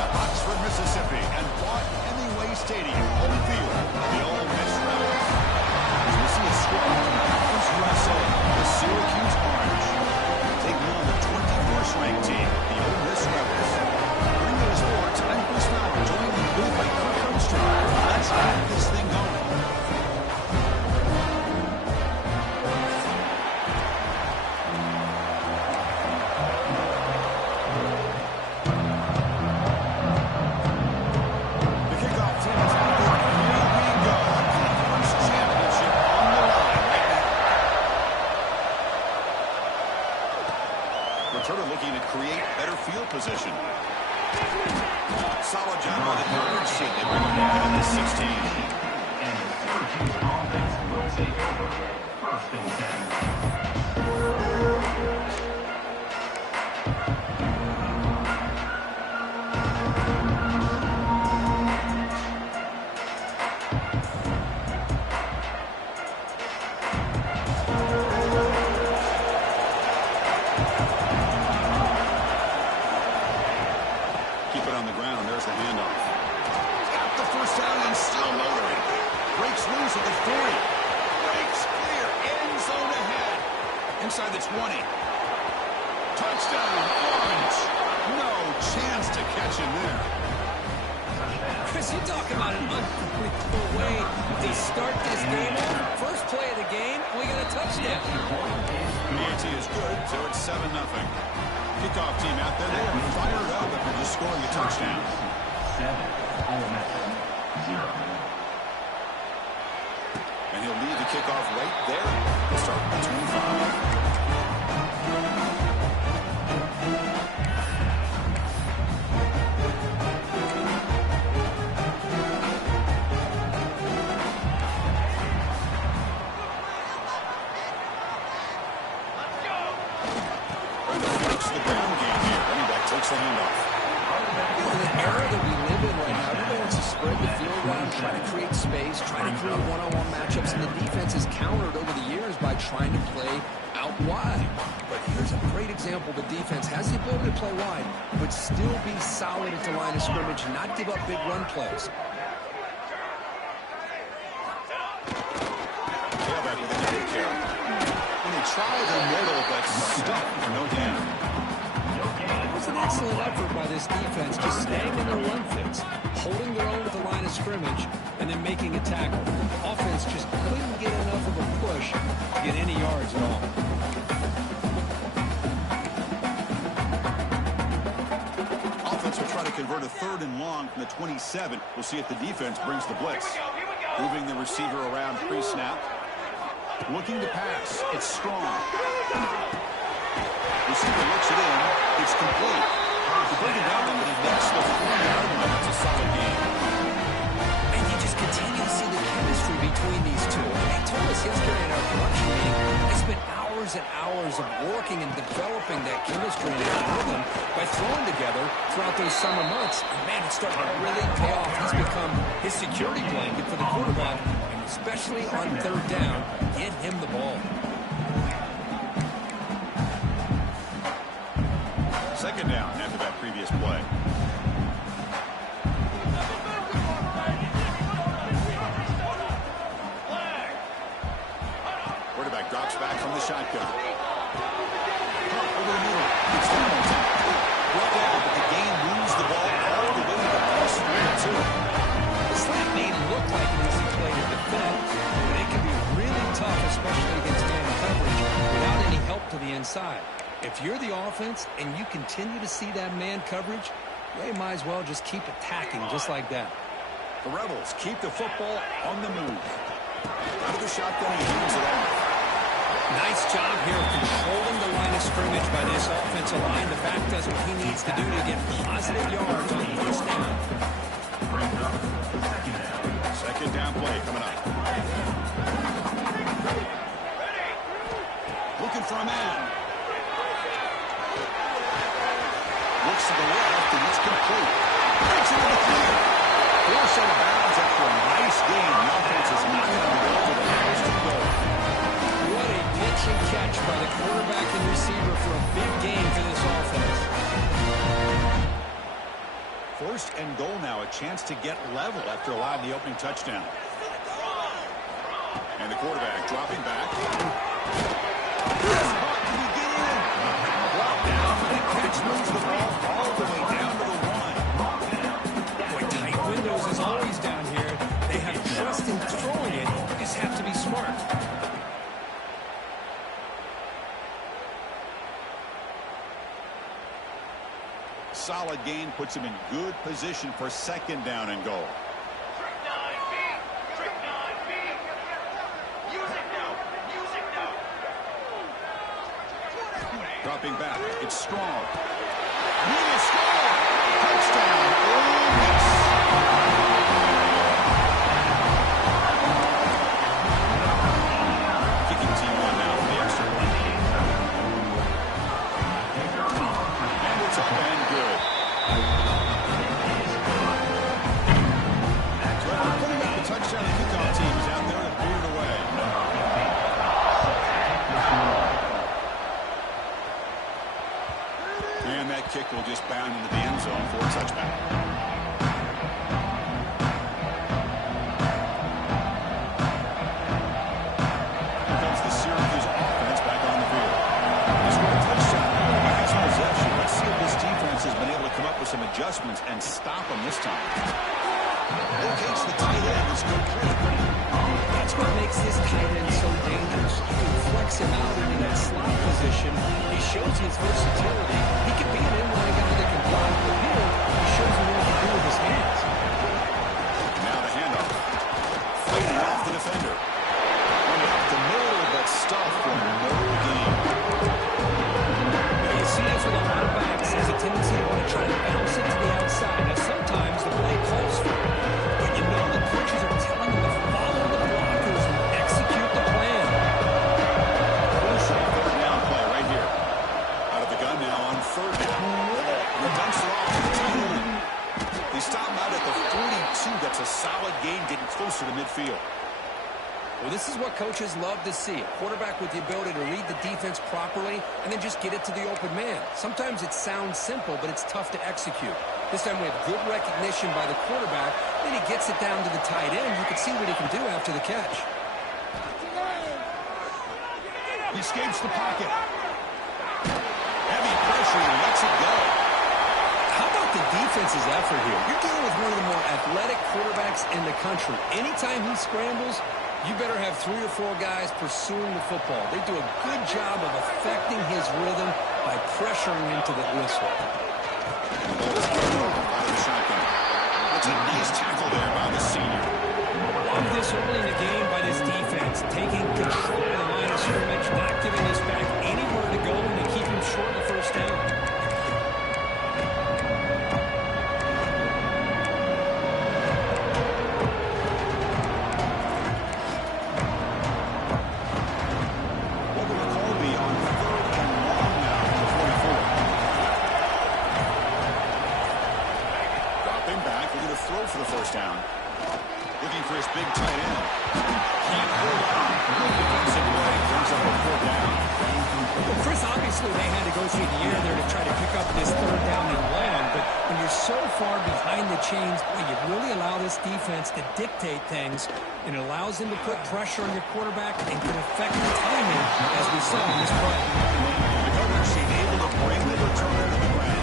to Oxford, Mississippi, and bought Hemingway Stadium, home field, the Ole Miss Rebels. As we see a squad from Conference USA, the Syracuse Orange, taking on the 21st ranked team, the Ole Miss Rebels. Bring to the sports, I'm Chris Mallory, joined in the booth by Kirk Armstrong. Let's get this thing going. Looking to create better field position. Solid job by the third seed. They bring him back at the 16. And the Syracuse offense will take over first and 20. Touchdown, Orange. No chance to catch him there. Chris, you talk about an unbelievable way to start this game off. First play of the game, we got a touchdown. The ante is good, so it's 7-0. Kickoff team out there, they are fired up after just scoring a touchdown. 7, Ole Miss 0. And he'll lead the kickoff right there. He'll start with 25. The handoff. In the era that we live in right now, everybody wants to spread the field around, try to create space, try to create one-on-one matchups, and the defense has countered over the years by trying to play out wide. But here's a great example. The defense has the ability to play wide, but still be solid at the line of scrimmage, not give up big run plays. Tailback with a good carry. And he tried a middle, but stuck for no gain. It's an excellent effort by this defense, just staying in their run fits, holding their own at the line of scrimmage, and then making a tackle. Offense just couldn't get enough of a push to get any yards at all. Offense will try to convert a 3rd and long from the 27. We'll see if the defense brings the blitz. Moving the receiver around pre-snap. Looking to pass. It's strong. Receiver looks it in. It's complete. To bring it down, but he makes the 4-yard line. That's a solid game. And you just continue to see the chemistry between these two. They told us yesterday in our production meeting, they spent hours and hours of working and developing that chemistry and that rhythm by throwing together throughout those summer months. And man, it's starting to really pay off. He's become his security blanket for the quarterback, and especially on 3rd down, get him the ball. 2nd down after that previous play. Quarterback drops back from the shotgun. Over the middle. It's Hamilton. Brought down, but the game moves the ball all the way to the first 3-2. The slant may look like an easy play to defend, but it can be really tough, especially against man coverage, without any help to the inside. If you're the offense and you continue to see that man coverage, they might as well just keep attacking just like that. The Rebels keep the football on the move. Out of the shotgun, he hands it off. Nice job here of controlling the line of scrimmage by this offensive line. The back does what he needs to do to get positive yards on 1st down. 2nd down play coming up. Looking for a man. Looks to the left, and it's complete. Breaks into the clear. Forced out of bounds after a nice game. The offense is not going to go to the first and goal. What a pitch and catch by the quarterback and receiver for a big game for this offense. 1st and goal now. A chance to get level after allowing the opening touchdown. And the quarterback dropping back. Brought down, and the catch moves the ball all the way down to the 1. Boy, tight windows as always down here. They have trust in throwing it. You just have to be smart. Solid gain puts him in good position for 2nd down and goal. Dropping back, it's Strong. Menace score! Touchdown! Ole Miss! Kicking team on now for the extra point. And it's up and good. So after putting up the touchdown, the kickoff team is out there to boot it away. And that kick will just bound into the end zone for a touchback. Here comes the Syracuse offense back on the field. They scored a touchdown against possession. Let's see if this defense has been able to come up with some adjustments and stop them this time. Locates the tight end. It's complete. That's what makes this tight end so dangerous. You can flex him out into that slot position. He shows his versatility. He can be an inline guy that can block, but here he shows you what he can do with his hands. Now the handoff. Fighting off the defender. Went up the middle, but stuffed for no gain. You see this with a lot of backs. There's a tendency to want to try to bounce it to the outside. Now sometimes the play calls for it, but you know the coaches are telling them to follow the blockers and execute the plan. Crucial 3rd down play right here. Out of the gun now on 3rd down. He dumps it off to the tight end. They stop him out at the 42. That's a solid gain, getting closer to midfield. Well, this is what coaches love to see. A quarterback with the ability to read the defense properly and then just get it to the open man. Sometimes it sounds simple, but it's tough to execute. This time we have good recognition by the quarterback. Then he gets it down to the tight end. You can see what he can do after the catch. He escapes the pocket. Heavy pressure and lets it go. How about the defense's effort here? You're dealing with one of the more athletic quarterbacks in the country. Anytime he scrambles, you better have 3 or 4 guys pursuing the football. They do a good job of affecting his rhythm by pressuring him to the whistle. That's a nice tackle there by the senior. Love this early in the game by this defense, taking control of the line of scrimmage, not giving this back anywhere to go and to keep him short of the 1st down. For the 1st down. Looking for his big tight end. Can't hold on. Defensive play brings up a 4th down. Well, Chris, obviously they had to go through the air there to try to pick up this 3rd down and long, but when you're so far behind the chains, boy, you really allow this defense to dictate things, and it allows them to put pressure on your quarterback and can affect the timing, as we saw in this play. The coverage team able to bring the returner to the ground.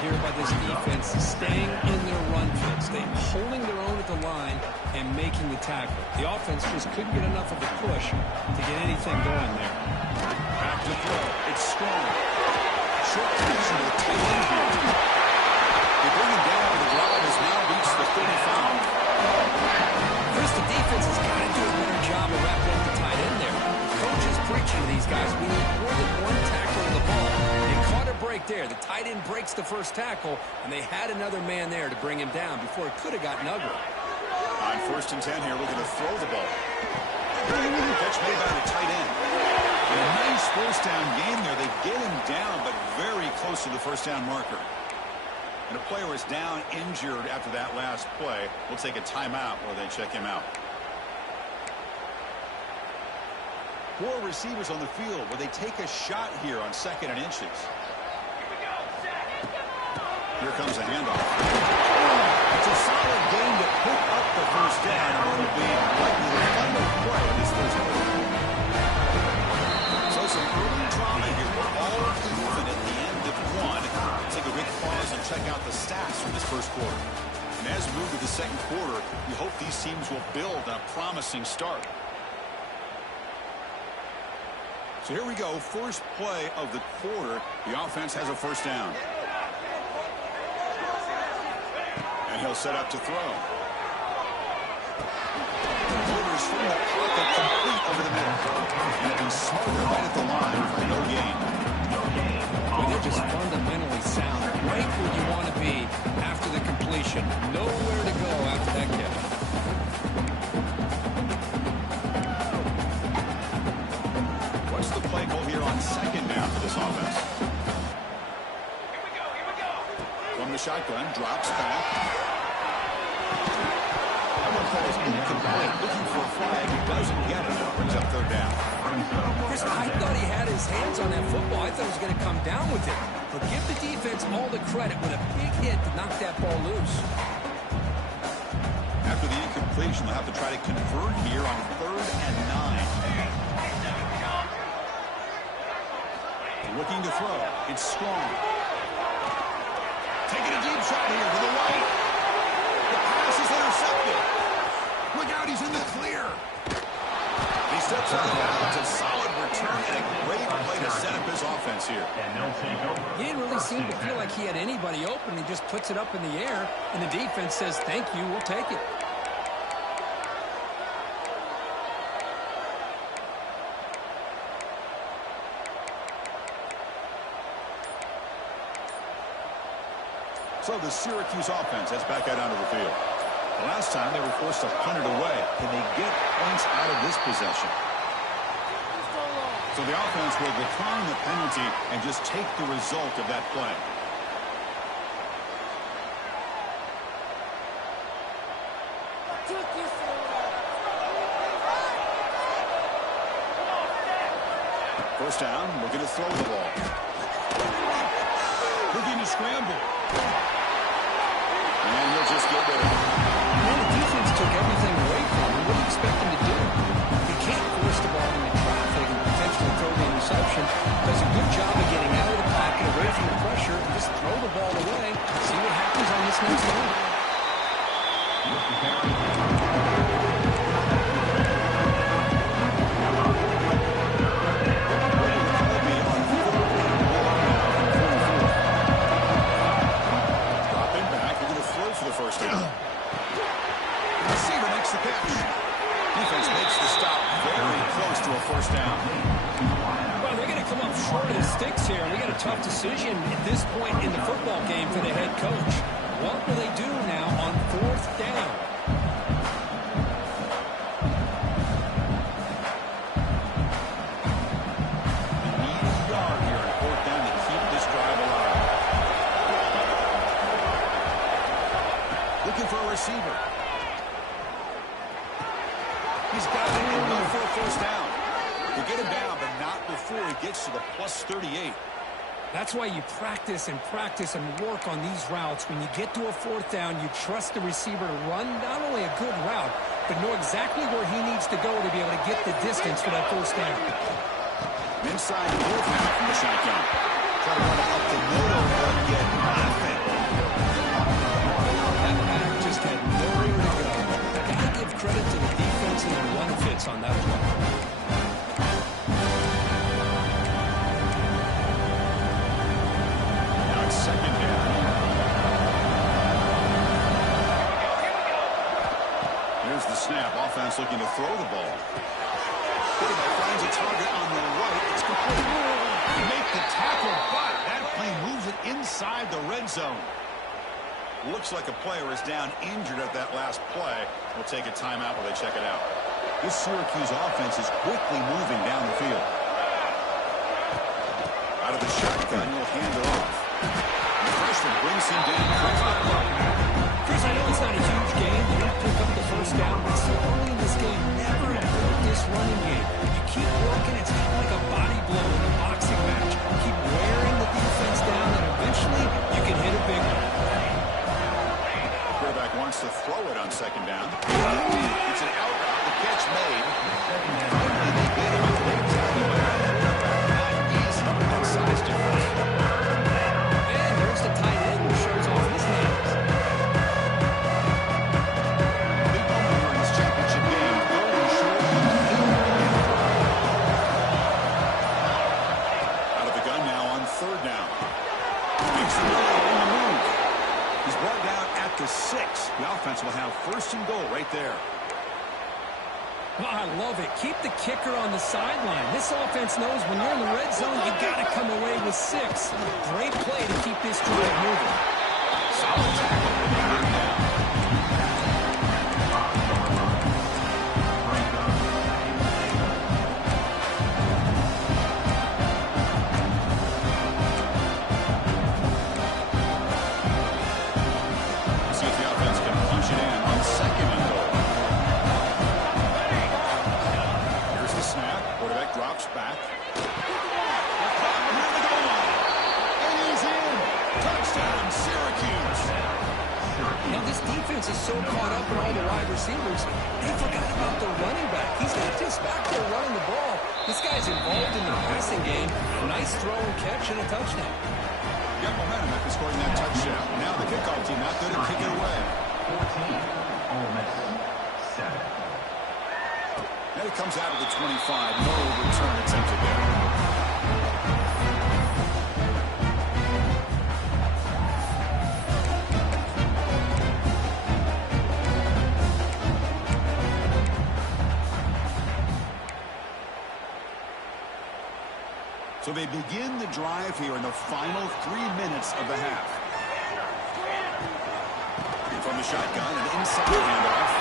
Here by this defense, staying in their run fits, they holding their own at the line and making the tackle. The offense just couldn't get enough of a push to get anything going there. Back to throw. It's Strong. Short connection to the tight end here. They bring him down, and the drive has now reached the 35. Chris, the defense has got to do a better job of wrapping up the tight end there. The coach is preaching to these guys, we need more than one tackle of the ball. They caught a break there. The tight end breaks the 1st tackle, and they had another man there to bring him down before it could have gotten ugly. On 1st and 10 here, looking to throw the ball. Catch made by the tight end. And a nice 1st down game there. They get him down close to the first down marker. And a player is down injured after that last play. We'll take a timeout while they check him out. 4 receivers on the field. Will they take a shot here on 2nd and inches? Here comes a handoff. It's a solid gain to pick up the first down. And it will be likely the final play of this first quarter. So some early drama here. We're all even at the end of 1. Take a quick pause and check out the stats from this first quarter. And as we move to the second quarter, we hope these teams will build on a promising start. So here we go. First play of the quarter. The offense has a first down. And he'll set up to throw. Orders from the pocket complete over the middle. And it is smarter right at the line for no gain. Well, they're just fundamentally sound. Right where you want to be after the completion. Nowhere to go after that catch. What's the play goal here on 2nd down for this offense? From the shotgun, drops back. That one ball is incomplete. Looking for a flag. He doesn't get it. Brings up 3rd down. I thought he had his hands on that football. I thought he was going to come down with it. But give the defense all the credit with a big hit to knock that ball loose. After the incompletion, they'll have to try to convert here on 3rd and 9. Looking to throw. It's strong. Taking a deep shot here to the right. The pass is intercepted. Look out, he's in the clear. He steps out of bounds. A solid return and a great play to set up his offense here. He didn't really seem to feel like he had anybody open. He just puts it up in the air, and the defense says, thank you, we'll take it. So the Syracuse offense heads back out onto the field. The last time they were forced to punt it away. Can they get points out of this possession? So the offense will decline the penalty and just take the result of that play. First down, looking to throw the ball. Looking to scramble. And he'll just get rid of it. Well, the defense took everything away from him. What do you expect him to do? He can't force the ball into traffic and potentially throw the interception. Does a good job of getting out of the pocket, away from the pressure, and just throw the ball away. See what happens on this next one. First down. Receiver makes the catch. Defense makes the stop very close to a first down. Well, they're going to come up short of the sticks here. We got a tough decision at this point in the football game for the head coach. What will they do now on 4th down? They need a yard here on 4th down to keep this drive alive. Looking for a receiver. He's got it and go for a first down. They get him down, but not before he gets to the +38. That's why you practice and practice and work on these routes. When you get to a 4th down, you trust the receiver to run not only a good route, but know exactly where he needs to go to be able to get the distance for that first down. Inside move now from the shotgun. Try to run it up the middle, but get nothing. That back just had nowhere to go. Gotta give credit to the defense and their run fits on that play. Now it's 2nd down. Here's the snap. Offense looking to throw the ball. Quarterback finds a target on the right. It's complete. Make the tackle, but that play moves it inside the red zone. Looks like a player is down injured at that last play. We'll take a timeout while they check it out. This Syracuse offense is quickly moving down the field. Out of the shotgun, he'll hand it off. brings him down quickly. Chris, I know it's not a huge game. You didn't pick up the first down, but so early in this game, never improve this running game. You keep working, it's kind of like a body blow in a boxing match. Keep wearing the defense down, and eventually you can hit a big one. Quarterback wants to throw it on second down. It's an out route. The catch made. Finally, they get him at the right time. Not easy on size difference. And here's the tight end who shows off his nails. Big moment here in this championship game. Going short. Out of the gun now on third down. Makes the run on the move. He's brought down at the 6. The offense will have first and goal right there. Well, I love it. Keep the kicker on the sideline. This offense knows when you're in the red zone, you got to come away with 6. Great play to keep this drive moving. Solid tackle. See if the offense can punch it in on second and goal. Here's the snap. Quarterback drops back. Near the goal line. And he's in. Touchdown, Syracuse. Now, this defense is so caught up in all the wide receivers, they forgot about the running back. He's not just back there running the ball. This guy's involved in the passing game. Nice throw and catch and a touchdown. Got momentum after scoring that touchdown. Now the kickoff team not going to kick it away. 14, Ole Miss 7. And it comes out of the 25. No return attempted there. So they begin the drive here in the final 3 minutes of the half. From the shotgun, an inside handoff.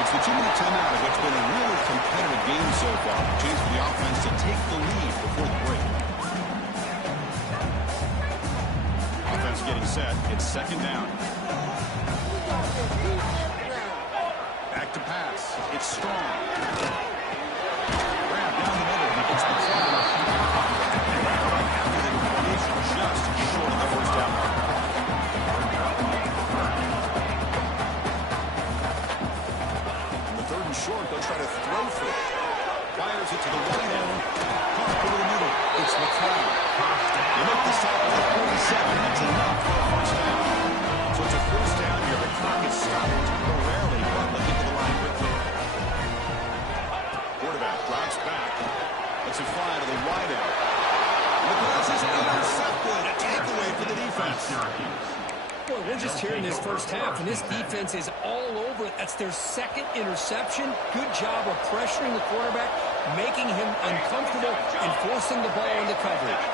It's the 2-minute timeout of what's been a really competitive game so far. Chance for the offense to take the lead before the break. Offense getting set. It's second down. Back to pass. It's strong. Grab down the middle. He gets the corner. After the completion, just short of the first down mark. Short, they'll try to throw for it. Fires it to the wide end. Caught over the middle. It's McLeod. They make the stop at 47. That's enough for a first down. So it's a first down here. The clock is stopped temporarily, but they'll get to the line quickly. Quarterback drops back. Lets it fly to the wide end. The pass is intercepted. A takeaway for the defense. Boy, we're just here in this first half, and this defense is all over it. That's their second interception. Good job of pressuring the quarterback, making him uncomfortable, and forcing the ball into coverage.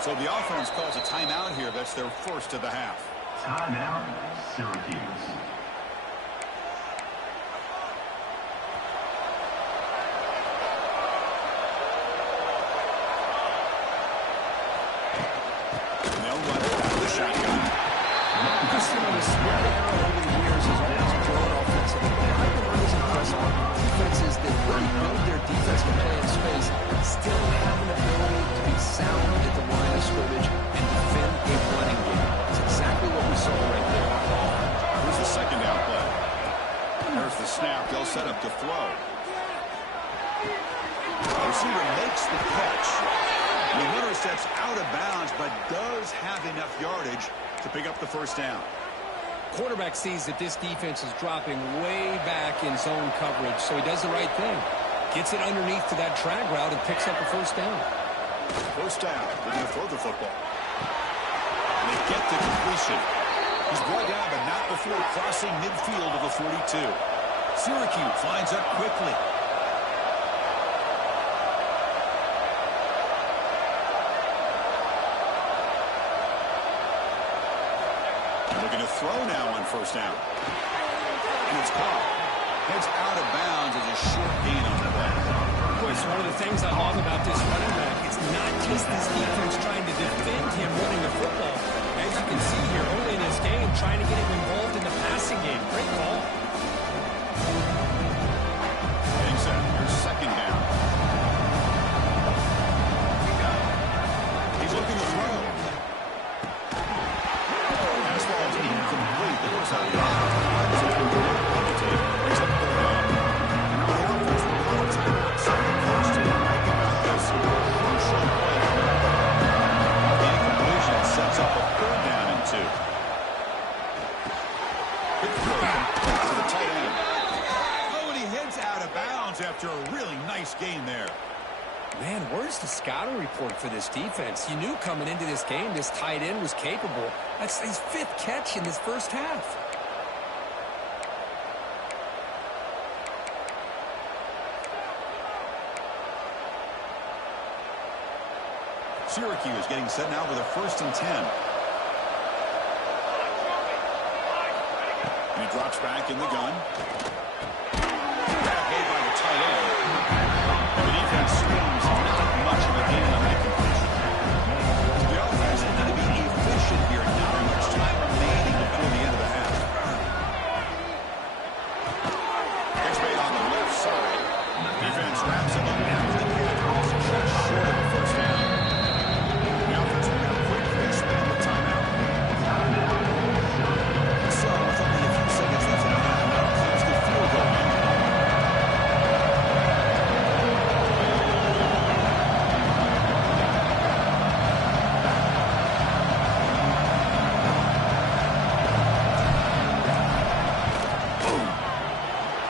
So the offense calls a timeout here. That's their first of the half. Timeout, Syracuse. And they'll run it out of the shotgun. This spread arrow over the years has always grown offensively. I've been always impressed with defenses that really build their defense to play in space, still have an ability to be sound at the line of scrimmage and defend a running game. That's exactly what we saw right there. Here's the second down play. There's the snap. They'll set up to throw. The receiver makes the catch. The runner steps out of bounds, but does have enough yardage to pick up the first down. Quarterback sees that this defense is dropping way back in zone coverage, so he does the right thing. Gets it underneath to that drag route and picks up a first down. First down. They're going to throw the football. And they get the completion. He's brought down, but not before crossing midfield of the 42. Syracuse lines up quickly. Looking to throw now on first down. And it's caught. Heads out of bounds as a short gain on the play. Of course, one of the things I love about this running back, it's not just this defense trying to defend him running the football. As you can see, So the offense brings up third down. And now the offense will call a timeout. So the coach to make about this crucial play. The incompletion sets up a third down and 2. Quick throw to the tight end. Oh, and he heads out of bounds after a really nice gain there. Man, where's the scouting report for this defense? You knew coming into this game this tight end was capable. That's his 5th catch in this first half. Syracuse getting set now with a 1st and 10. And he drops back in the gun. Grab made by the tight end. And the defense screams not much of a gain on that completion. The offense looking to be efficient here. Not much time remaining before the end of the half. Catch made on the left side. Defense wraps him up after the catch. Just short of the first down. The offense will now quickly spend the timeout. So, with only a few seconds left in the half, now comes the field goal.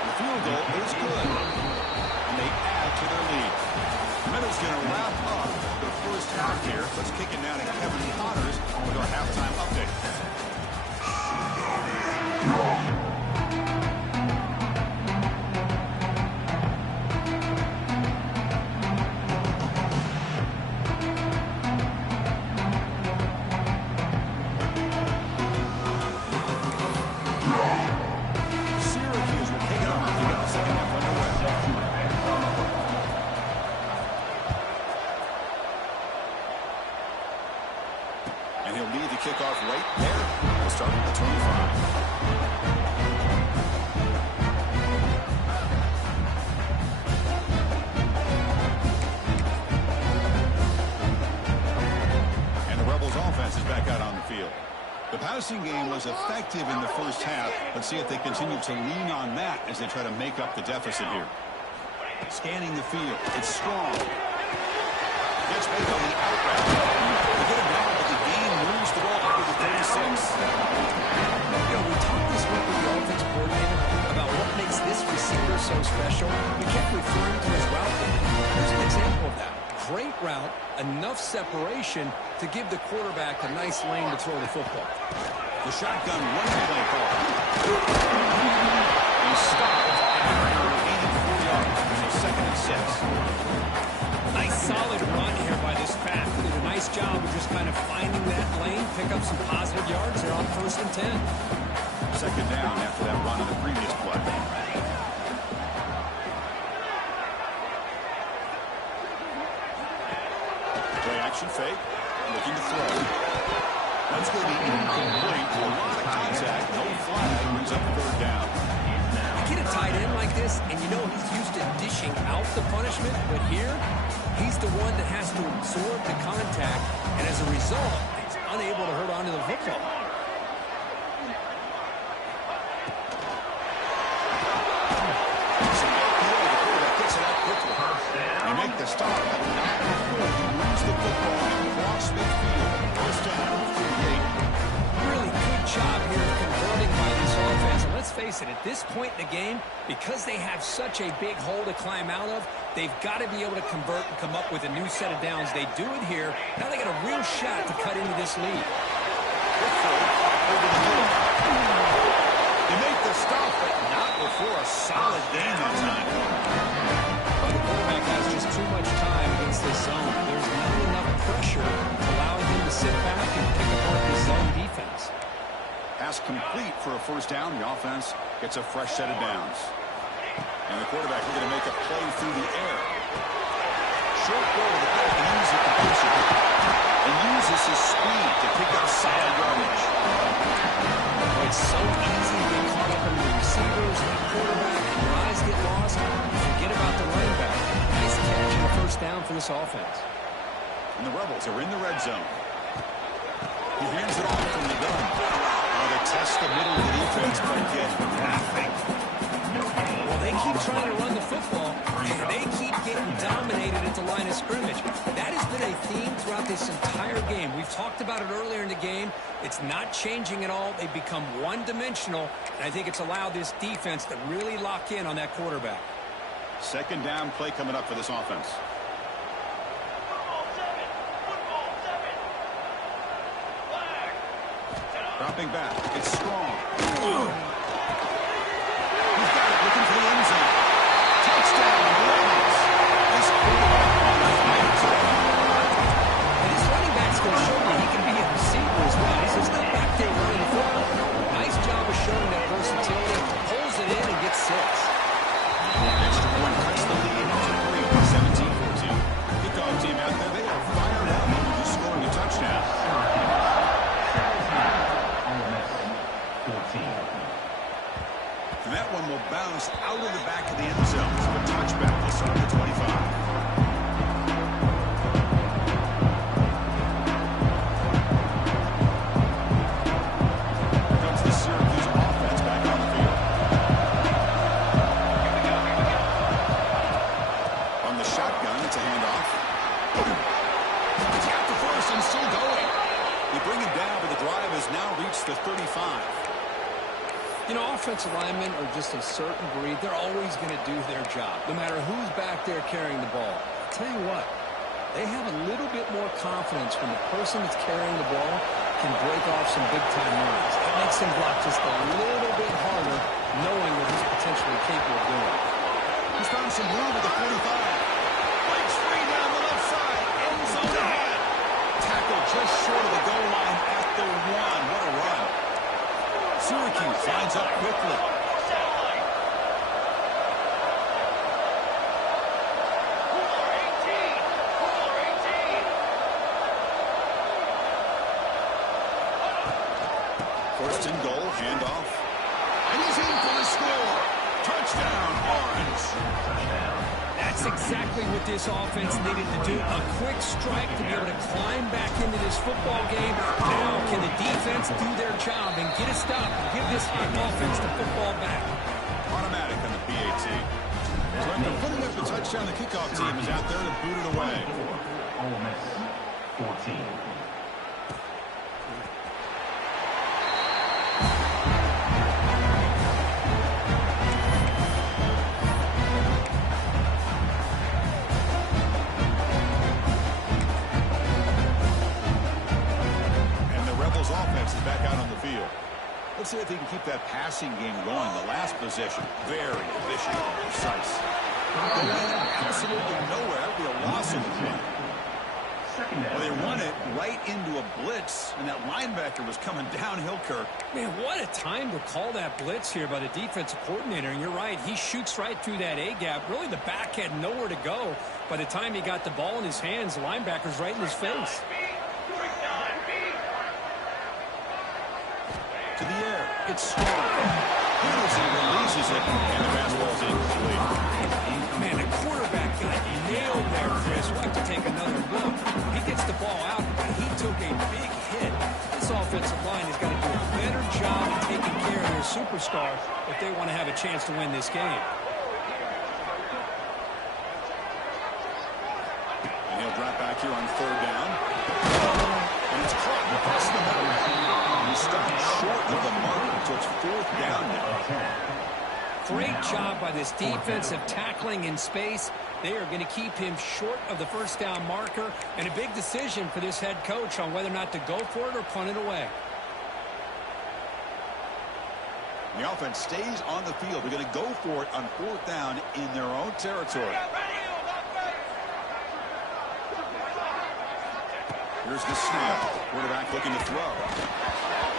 The field goal is good, and they add to their lead. Menace going to wrap up the first half here. Let's kick it down to Kevin Connors with our halftime update. Syracuse will kick it off to get the second half underway. And he'll lead the kickoff right there. We'll start at the 25. And the Rebels offense is back out on the field. The passing game was effective in the first half. Let's see if they continue to lean on that as they try to make up the deficit here. Scanning the field. It's strong. Gets made on the out route. They get it down, but the gain moves the ball up to the 36. You know, we talked this week with the offensive coordinator about what makes this receiver so special. We kept referring to his route. Here's an example of that. Great route, enough separation to give the quarterback a nice lane to throw the football. The shotgun running play call. He stopped at 84 yards. So 2nd and 6. Nice solid run here by this back. They did a nice job of just kind of finding that lane, pick up some positive yards. They're on 1st and 10. 2nd down after that run on the previous play. Play action fake. Looking to throw. That's going to be incomplete. A lot of contact. No flag. Brings up 3rd down. You get a tight end like this, and you know he's used to dishing out the punishment, but here, he's the one that has to absorb the contact, and as a result, he's unable to hurt onto the football. They make the stop, but not before he moves the football across midfield. 1st down, 38. Really good job here of converting by this offense. And let's face it, at this point in the game, because they have such a big hole to climb out of, they've got to be able to convert and come up with a new set of downs. They do it here. Now they got a real shot to cut into this lead. They make the stop, but not before a solid gain that time. Well, the quarterback has just too much time against this zone. There's not enough pressure allowing him to sit back and pick apart the zone defense. Pass complete for a 1st down. The offense gets a fresh set of downs. And the quarterback is going to make a play through the air. Short goal to the back and uses the completion. And uses his speed to pick up solid yardage. It's so easy to get caught up in the receivers and the quarterback, and your eyes get lost. Forget about the running back. Nice catch and a 1st down for this offense. And the Rebels are in the red zone. He hands it off from the gun. Oh, the test the middle of the defense, but get nothing. Well, they keep trying to run the football, and they keep getting dominated at the line of scrimmage. That has been a theme throughout this entire game. We've talked about it earlier in the game. It's not changing at all. They've become one-dimensional, and I think it's allowed this defense to really lock in on that quarterback. Second down play coming up for this offense. Dropping back. It's strong. He's got it. Looking for the end zone. Touchdown. Menace. This quarterback on the fire today. And his running back's going to show you he can be a receiver as well. He's just not back there running the football. Nice job of showing that versatility. Pulls it in and gets 6. Extra point cuts the lead to 3. 17-14. Kickoff team out there. They are fired up after just scoring a touchdown. And that one will bounce out of the back of the end zone. So a touchback will start at 25. Here comes the Syracuse offense back on the field. On the shotgun, it's a handoff. He's got the first and still going. They bring him down, but the drive has now reached the 35. You know, offensive linemen are just a certain breed. They're always going to do their job, no matter who's back there carrying the ball. I'll tell you what, they have a little bit more confidence when the person that's carrying the ball can break off some big-time runs. It makes them block just a little bit harder, knowing what he's potentially capable of doing. He's found some room at the 45. Breaks free down the left side. End zone ahead. Tackle just short of the goal line at the 1. What a run. Syracuse lines up quickly. First and goal, handoff. And he's in for the score. Touchdown, Orange. That's exactly what this offense needed to do. A quick strike to be able to climb back into this football game. Now can the defense do their job and get a stop and give this hot offense the football back? Automatic on the PAT. So after putting up the touchdown, the kickoff team is out there to boot it away. Ole Miss 14. Offense is back out on the field. Let's see if they can keep that passing game going. The last possession, very efficient and precise. They ran absolutely nowhere. That would be a loss of the run. Well, they run it right into a blitz, and that linebacker was coming downhill, Kirk. Man, what a time to call that blitz here by the defensive coordinator. And you're right, he shoots right through that A-gap. Really, the back had nowhere to go. By the time he got the ball in his hands, the linebacker's right in his face. To the air. It's strong. Menace releases it, and the fastball's incomplete. Man, the quarterback got nailed there, Chris. We'll have to take another look. He gets the ball out, but he took a big hit. This offensive line has got to do a better job of taking care of their superstar if they want to have a chance to win this game. And he'll drop back here on 3rd down. And it's caught across the middle. He stopped short of the mark, so it's 4th down now. Great job by this defensive tackling in space. They are going to keep him short of the 1st down marker, and a big decision for this head coach on whether or not to go for it or punt it away. The offense stays on the field. They're going to go for it on 4th down in their own territory. Here's the snap. Quarterback looking to throw.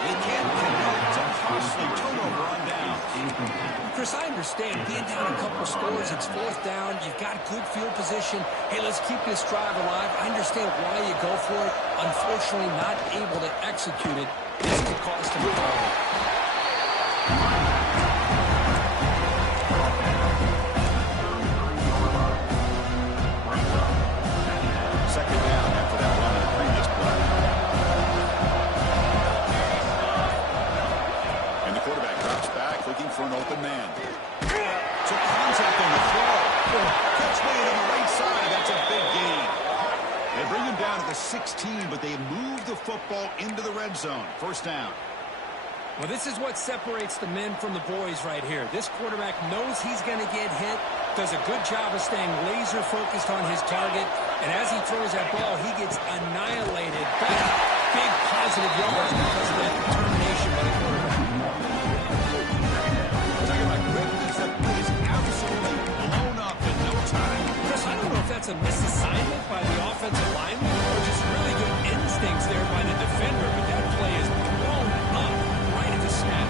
He can't connect. It's a costly turnover on down. Chris, I understand being down a couple scores. It's 4th down. You've got good field position. Hey, let's keep this drive alive. I understand why you go for it. Unfortunately, not able to execute it. This could cost him a ball. Second down after that run in the previous play. football into the red zone. First down. Well, this is what separates the men from the boys right here. This quarterback knows he's going to get hit, does a good job of staying laser focused on his target, and as he throws that ball, he gets annihilated. But big positive yards because of that determination by the quarterback. Talking about quickness, that play is absolutely blown up in no time. Chris, I don't know if that's a misassignment by the offensive lineman or just really good instincts there by the defender, but that play is blown up right at the snap.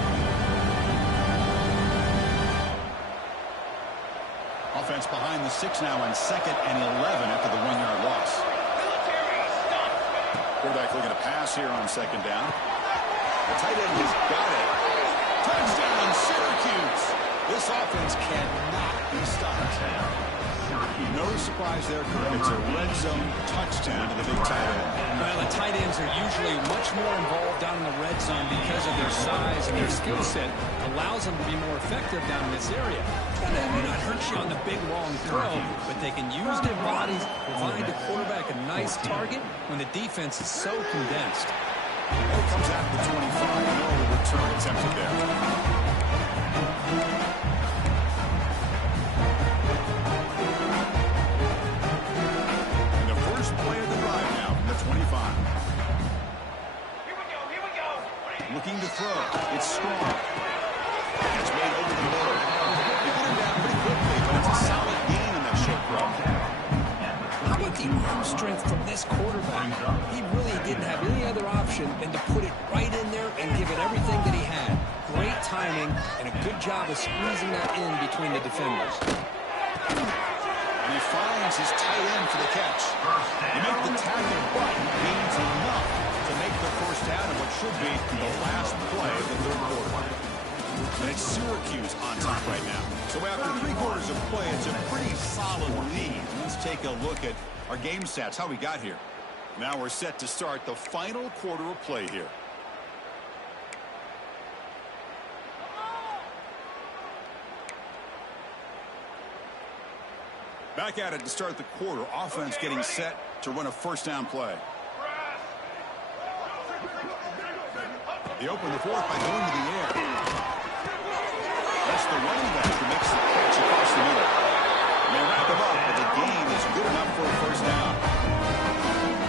Offense behind the 6 now on 2nd and 11 after the 1-yard loss. Quarterback looking to pass here on 2nd down. The tight end has got it. Touchdown, Syracuse. This offense cannot be stopped. No surprise there, Kurt. It's a red zone touchdown to the big tight end. Well, the tight ends are usually much more involved down in the red zone because of their size and their skill set. Allows them to be more effective down in this area. And they may not hurt you on the big, long throw, but they can use their bodies, provide the quarterback a nice target when the defense is so condensed. Ball comes out to the 25. No return attempted there. Play of the drive now from the 25. Here we go. Looking to throw. It's strong. It's made over the middle. They get him down pretty quickly, but it's a solid gain in that short throw. How about the arm strength from this quarterback? He really didn't have any other option than to put it right in there and give it everything that he had. Great timing and a good job of squeezing that in between the defenders. And he finds his tight end for the catch. He makes the tackle, but he gains enough to make the first down in what should be the last play of the third quarter. And it's Syracuse on top right now. So after 3 quarters of play, it's a pretty solid lead. Let's take a look at our game stats, how we got here. Now we're set to start the final quarter of play here. Back at it to start the quarter. Offense getting set to run a first down play. They open the fourth by going to the air. That's the running back who makes the catch across the middle. And they wrap him up, but the gain is good enough for a first down.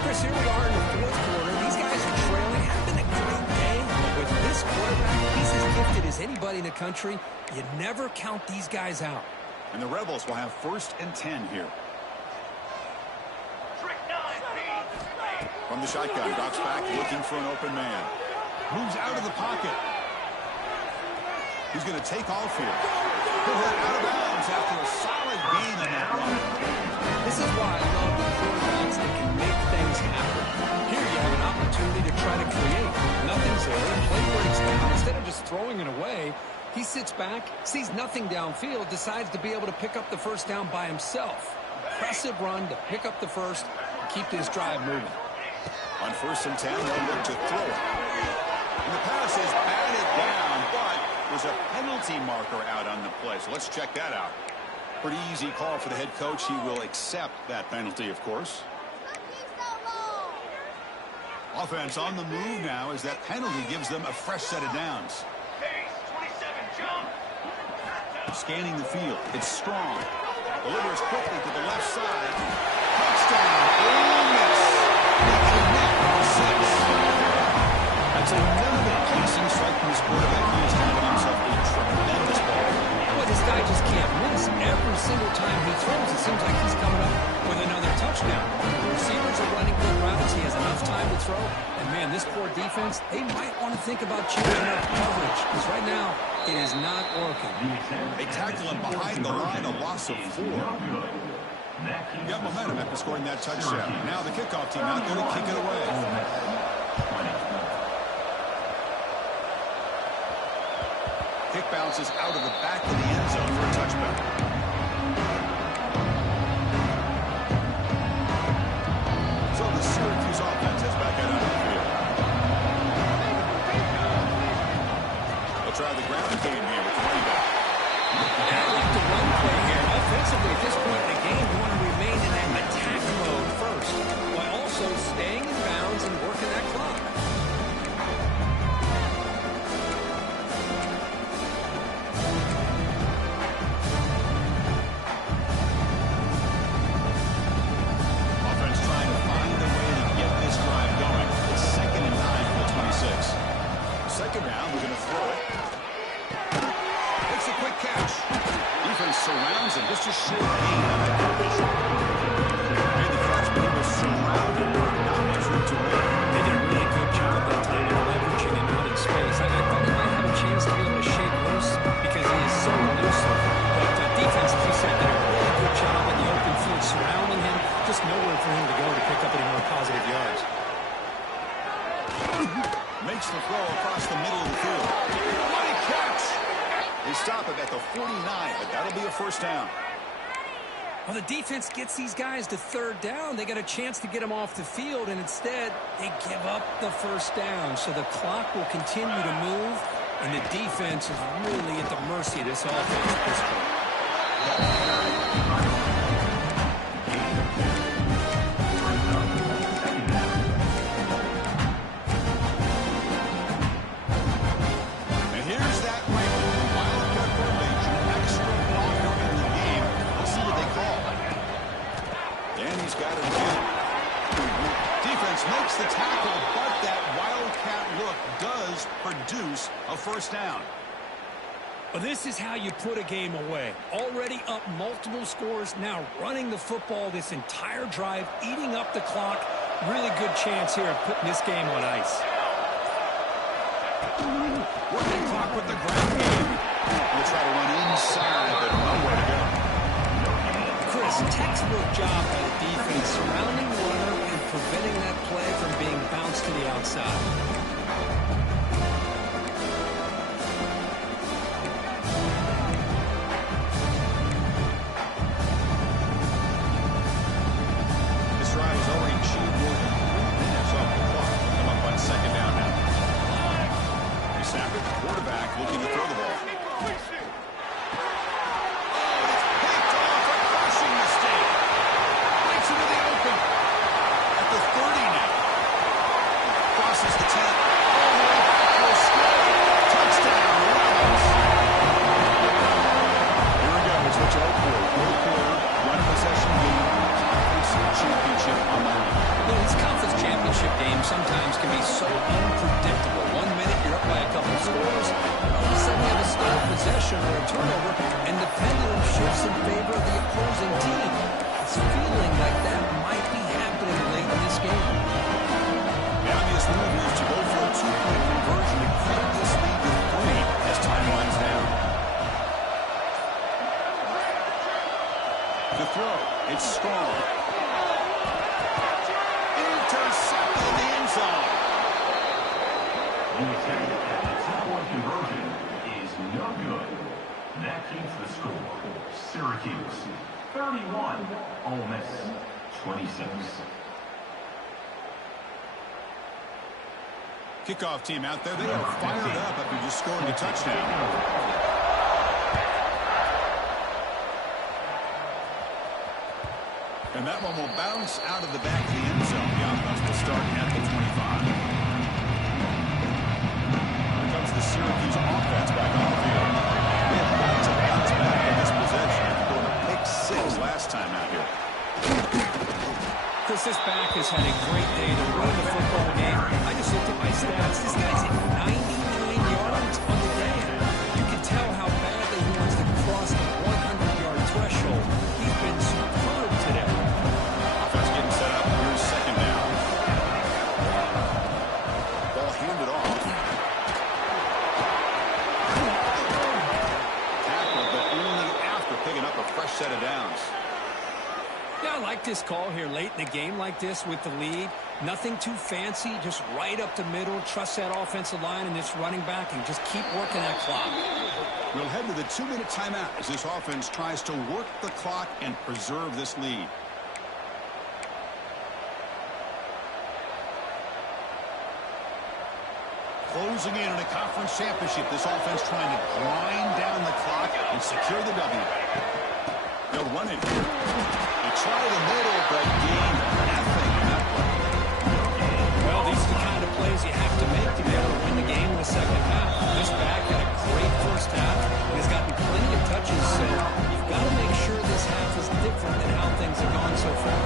Chris, here we are in the fourth quarter. These guys are trailing. Having a great day. But with this quarterback, he's as gifted as anybody in the country. You never count these guys out. And the Rebels will have 1st and 10 here. From the shotgun, drops back, looking for an open man. Moves out of the pocket. He's going to take off here. He'll hit out of bounds after a solid gain on that run. This is why I love the quarterbacks that can make things happen. Here you have an opportunity to try to create. Nothing's there. The play breaks down. Instead of just throwing it away, he sits back, sees nothing downfield, decides to be able to pick up the first down by himself. Impressive run to pick up the first and keep this drive moving. On 1st and 10, they'll look to throw it. And the pass is batted down, but there's a penalty marker out on the play. So let's check that out. Pretty easy call for the head coach. He will accept that penalty, of course. Offense on the move now as that penalty gives them a fresh set of downs. Scanning the field. It's strong. Delivers quickly to the left side. Touchdown. Ole Miss. They connect for 6. That's another passing strike from his quarterback. He has having himself a tremendous ball. Boy, this guy just can't miss. Every single time he throws, it seems like he's coming up with another touchdown. The receivers are running good routes. He has enough time to throw. And, man, this poor defense, they might want to think about changing up coverage. Because right now, it is not working. They tackle him behind the line, a loss of 4. You got momentum after scoring that touchdown. Now the kickoff team not going to kick it away. Kick bounces out of the back of the end zone for a touchback. So the Syracuse offense is back out on the field. They'll try the ground game here with the running back. And I like the run play here. Offensively, at this point in the game, we want to remain in that attack mode first, while also staying in bounds and working that clock. just a short gain on that collision. And the freshman was surrounded by not much room to run. They did a really good job that time of leveraging him out in space. I thought he might have a chance to be able to shake loose because he is so elusive. But defense, as you said, did a really good job in the open field surrounding him. Just nowhere for him to go to pick up any more positive yards. Makes the throw across the middle of the field. What a catch! They stop him at the 49, but that'll be a first down. Well, the defense gets these guys to third down. They got a chance to get them off the field, and instead they give up the first down. So the clock will continue to move, and the defense is really at the mercy of this offense at this point. Makes the tackle, but that wildcat look does produce a first down. Well, this is how you put a game away. Already up multiple scores, now running the football this entire drive, eating up the clock. Really good chance here of putting this game on ice. Working clock with the ground game. We'll try to run inside, but nowhere to go. Chris, textbook job by the defense surrounding the runner and preventing that play from being bounced to the outside. This drive has already chewed more than 3 minutes off the clock. Come up on second down now. They snap it. Quarterback looking to throw the ball. Sometimes can be so unpredictable. 1 minute you're up by a couple of scores, all of a sudden you have a stale possession or a turnover, and the pendulum shifts in favor of the opposing team. It's feeling like that might be happening late in this game. The obvious move is to go for a 2-point conversion to cut this lead to 3 as time winds down. The throw, it's strong. Intercepted in the end zone. The attempt at the 2-point conversion is no good. That keeps the score. Syracuse 31, Ole Miss 26. Kickoff team out there. They are fired up after just scoring a touchdown. And that one will bounce out of the back of the end zone. The offense will start at the 25. Here comes the Syracuse offense back on the field. They have got to bounce back on this possession after going to pick 6 last time out here. Chris, this back has had a great day to run the football game. I just looked at my stats. This guy's hit 99 yards on the day. You can tell how badly he wants to cross the 100-yard threshold. He's been superb today. Offense getting set up. Here's second down. Ball handed off. Tackled, but only after picking up a fresh set of downs. Yeah, I like this call here late in the game like this with the lead. Nothing too fancy, just right up the middle. Trust that offensive line and this running back and just keep working that clock. We'll head to the 2-minute timeout as this offense tries to work the clock and preserve this lead. Closing in on a conference championship, this offense trying to grind down the clock and secure the W. They'll run it here. They try the middle, but gain nothing in that play. Well, these are the kind of plays you have to make to be able to win the game in the second half. This back had a great first half. He's gotten plenty of touches, so you've got to make sure this half is different than how things have gone so far.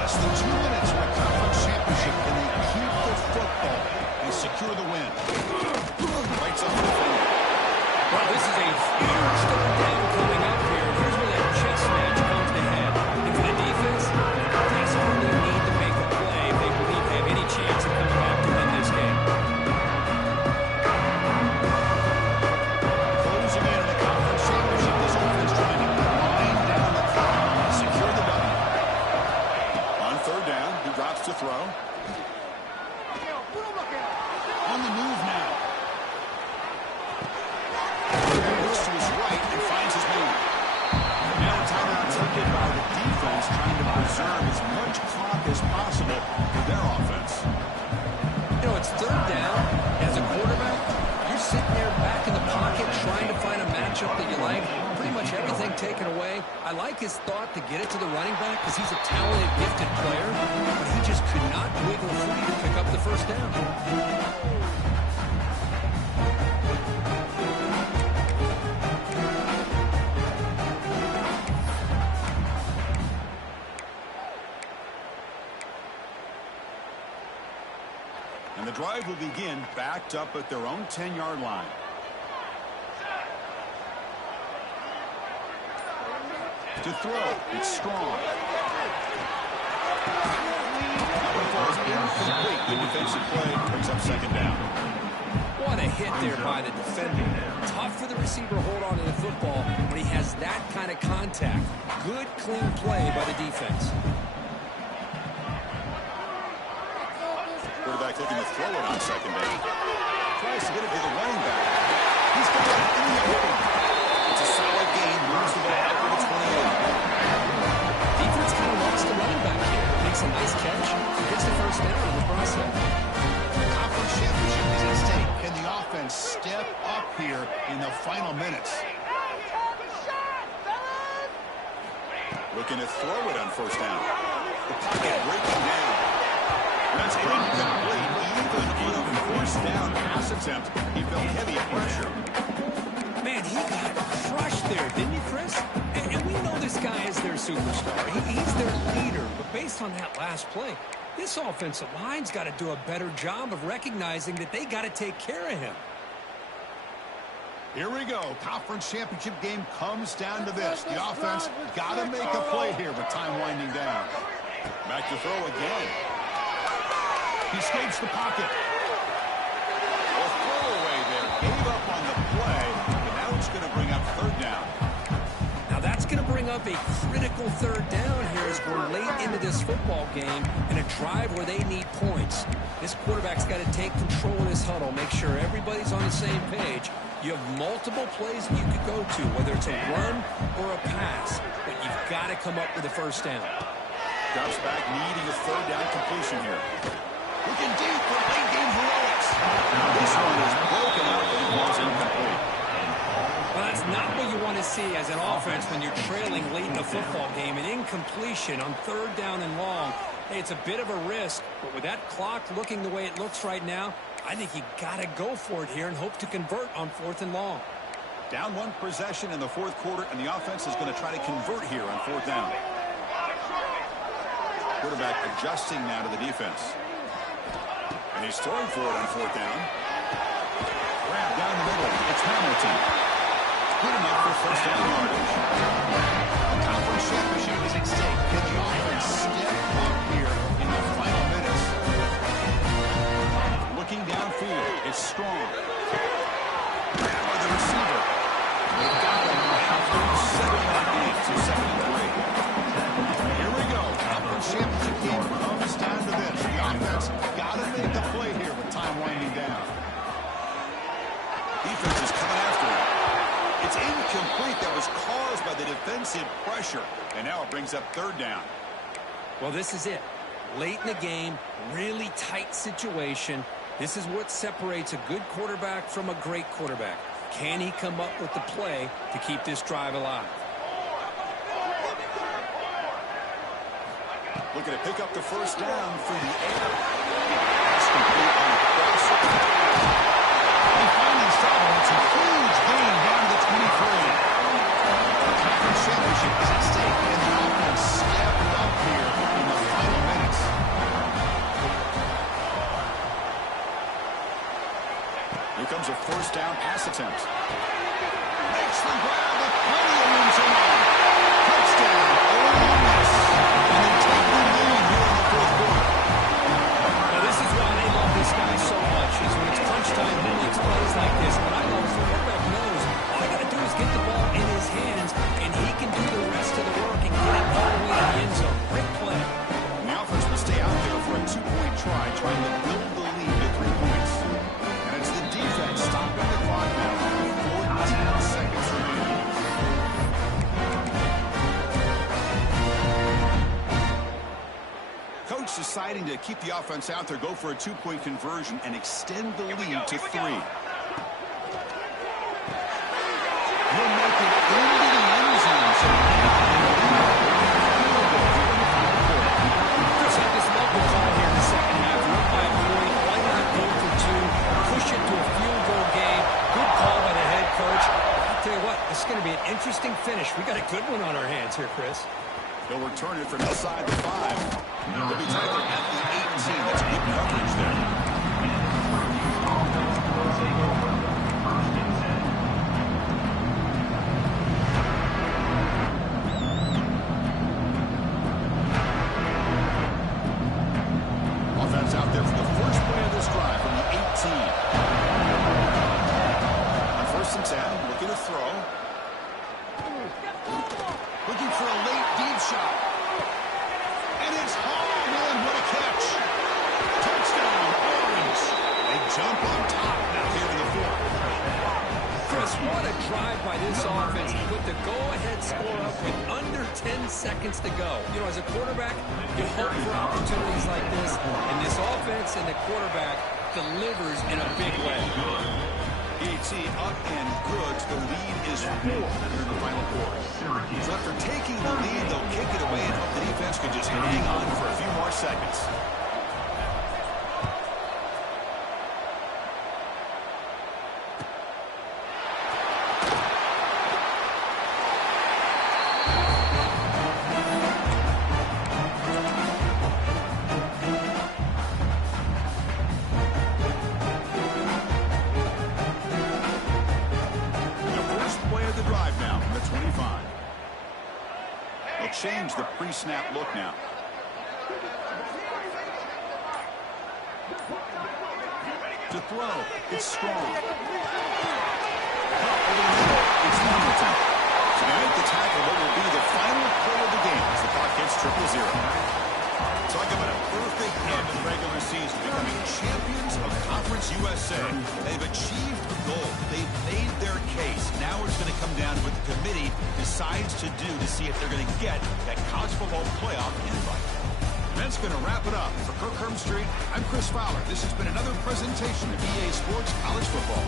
Less than 2 minutes for a conference championship. Can they keep the football and secure the win? Bites off the defender. Well, this is a huge third down coming up here. Here's where that chest preserve as much clock as possible for their offense. You know, it's third down. As a quarterback, you're sitting there back in the pocket trying to find a matchup that you like. Pretty much everything taken away. I like his thought to get it to the running back because he's a talented, gifted player, but he just could not wiggle free to pick up the first down. And the drive will begin backed up at their own 10-yard line. To throw, it's Strong. Incomplete. The defensive play brings up second down. What a hit there by the defender. Tough for the receiver to hold on to the football when he has that kind of contact. Good, clean play by the defense. Quarterback looking to throw it on second down. Tries to get it to the running back. He's got it in the open. It's a solid game. Moves the ball out to the 28. Defense kind of lost the running back here. Makes a nice catch. Gets the first down in the process. Conference championship is at stake. Can the offense step up here in the final minutes? Looking to throw it on first down. The pocket breaking down. That's incomplete. Even on a first down pass attempt, he felt heavy pressure. Man, he got crushed there, didn't he, Chris? And we know this guy is their superstar. He's their leader. But based on that last play, this offensive line's got to do a better job of recognizing that they got to take care of him. Here we go. Conference championship game comes down to this. The offense got to make a play here with time winding down. Back to throw again. He escapes the pocket. A throwaway there. Gave up on the play, but now it's going to bring up third down. Now that's going to bring up a critical third down here as we're late into this football game in a drive where they need points. This quarterback's got to take control of this huddle, make sure everybody's on the same page. You have multiple plays that you could go to, whether it's a run or a pass, but you've got to come up with a first down. Drops back, needing a third down completion here. Looking deep for late game heroics. This one is broken out, but it was incomplete. Well, that's not what you want to see as an offense when you're trailing late in the football game. An incompletion on third down and long. Hey, it's a bit of a risk, but with that clock looking the way it looks right now, I think you got to go for it here and hope to convert on fourth and long. Down one possession in the fourth quarter, and the offense is going to try to convert here on fourth down. Quarterback adjusting now to the defense. And he's throwing for it on fourth down. Grab down the middle. It's Hamilton. Good enough for first down yardage. The conference championship is at stake. Can the offense step up here in the final minutes? Looking downfield. It's Strong. Grab by the receiver. They've got them on 7-yard gain to 2nd and 3. Here we go. Conference championship game comes down to this. The offense got to make the play here with time winding down. Defense is coming after him. It's incomplete. That was caused by the defensive pressure. And now it brings up third down. Well, this is it. Late in the game, really tight situation. This is what separates a good quarterback from a great quarterback. Can he come up with the play to keep this drive alive? Looking to pick up the first down through the air. It's complete on the crossover. He finally saw him. It's a huge gain down to the 23. The conference championship is at stake, and the offense stepped up here in the final minutes. Here comes a first down pass attempt. Makes the grab with plenty of room to run. Touchdown, Ole Miss. And they take the lead here in the fourth quarter. Now, this is why they love this guy so much, is when it's crunch time, he makes plays like this. What I love is the quarterback knows all I got to do is get the ball in his hands, and he can do the rest of the work and get it all the way to the end zone. Great play. And the offense will stay out there for a 2-point try, trying to build the lead to 3 points. And it's the defense stopping the clock now with 14 seconds remaining. looking to keep the offense out there, go for a 2-point conversion, and extend the lead to 3. You'll make it into the end zone. Chris, I just love the call here in the second half. You're up by a point. Why not go for 2? Push it to a field goal game. Good call by the head coach. I'll tell you what, this is going to be an interesting finish. We got a good one on our hands here, Chris. They'll return it from inside the 5. They'll be tackled at the 18. That's good coverage there. Offense out there for the first play of this drive from the 18. On 1st and 10, looking to throw. Looking for a late deep shot. And it's hauled in. What a catch. Touchdown, Orange. They jump on top now here in the 4th. Chris, what a drive by this offense. Put the go-ahead score up with under 10 seconds to go. You know, as a quarterback, you hope for opportunities like this, and this offense and the quarterback delivers in a big way. ET up and good. The lead is 4 here in the final quarter. So after taking the lead, they'll kick it away and hope the defense can just hang on for a few more seconds. Change the pre-snap look now. To throw, it's strong. It's Hamilton. So they make the tackle, what will be the final play of the game as the clock hits 0-0. Talk about a perfect end of the regular season, becoming champions of Conference USA. They've achieved the goal. They've made their case. Now it's going to come down to what the committee decides to do to see if they're going to get that college football playoff invite. And that's going to wrap it up. For Kirk Hermstreet, I'm Chris Fowler. This has been another presentation of EA Sports College Football.